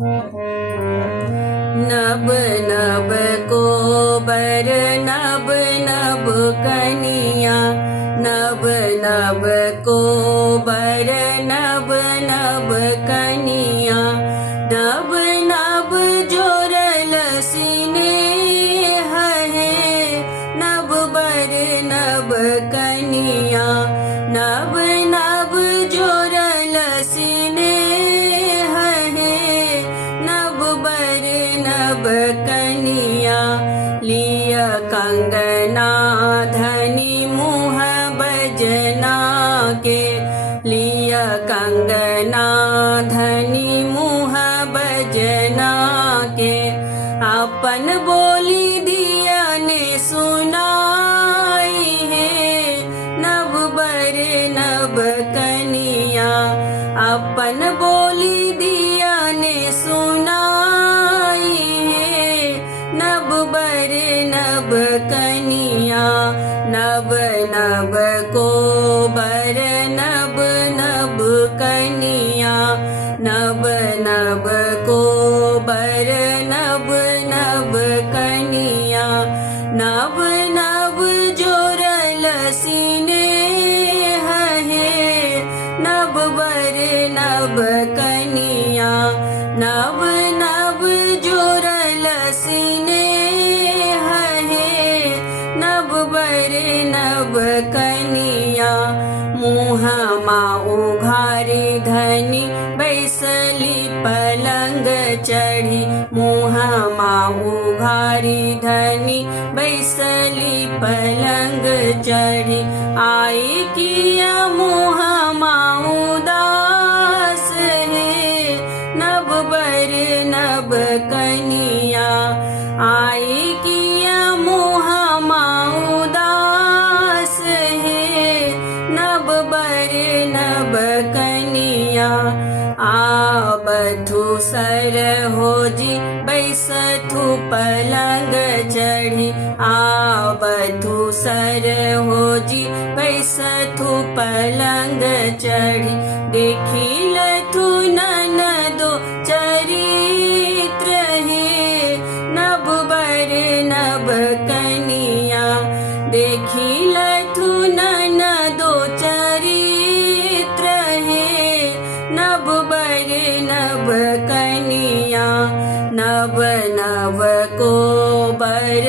नब नब को बर नब नब कनिया, नब नब को बर नब नब कनिया, नब नब जोरल स्नेह है, नब बर नब कनिया, नब नब जोरल स्नेह है, नब बर नब कनिया, लिया कंगना धनी मुँह बजना के, लिया कंगना धनी मुँह बजना के, अपन बोली दिया ने सुनाई है, नब बर नब कनिया, अपन बोली दिया ने सुनाई है, नब बर नब कनिया, नब नब को बर नब नब कनिया, नब नब को बर नब नब कनिया, नब नब जोरल स्नेह है, नब बर नब कनिया, नब नब जोरल स्नेह है, नब बर नब कनिया, मुँह उघारी धनी बैसली पलंग चढ़ी, मुँह उघारी धनी बैसली पलंग चढ़ी, आई किया मुँह उदास है, नब बर नब कनिया, आई किया मुँह उदास है, नब बर नब कनिया, आबथु सर हो जी बैसथु पलंग चढ़ी, आबथु सर हो जी बैसथु पलंग चढ़ी, देखी लथु ननदो चरित्र है, नब बर नब कनिया, देखी लथु ननदो चरित्र है, नब बर नब कनिया, नब नब को बर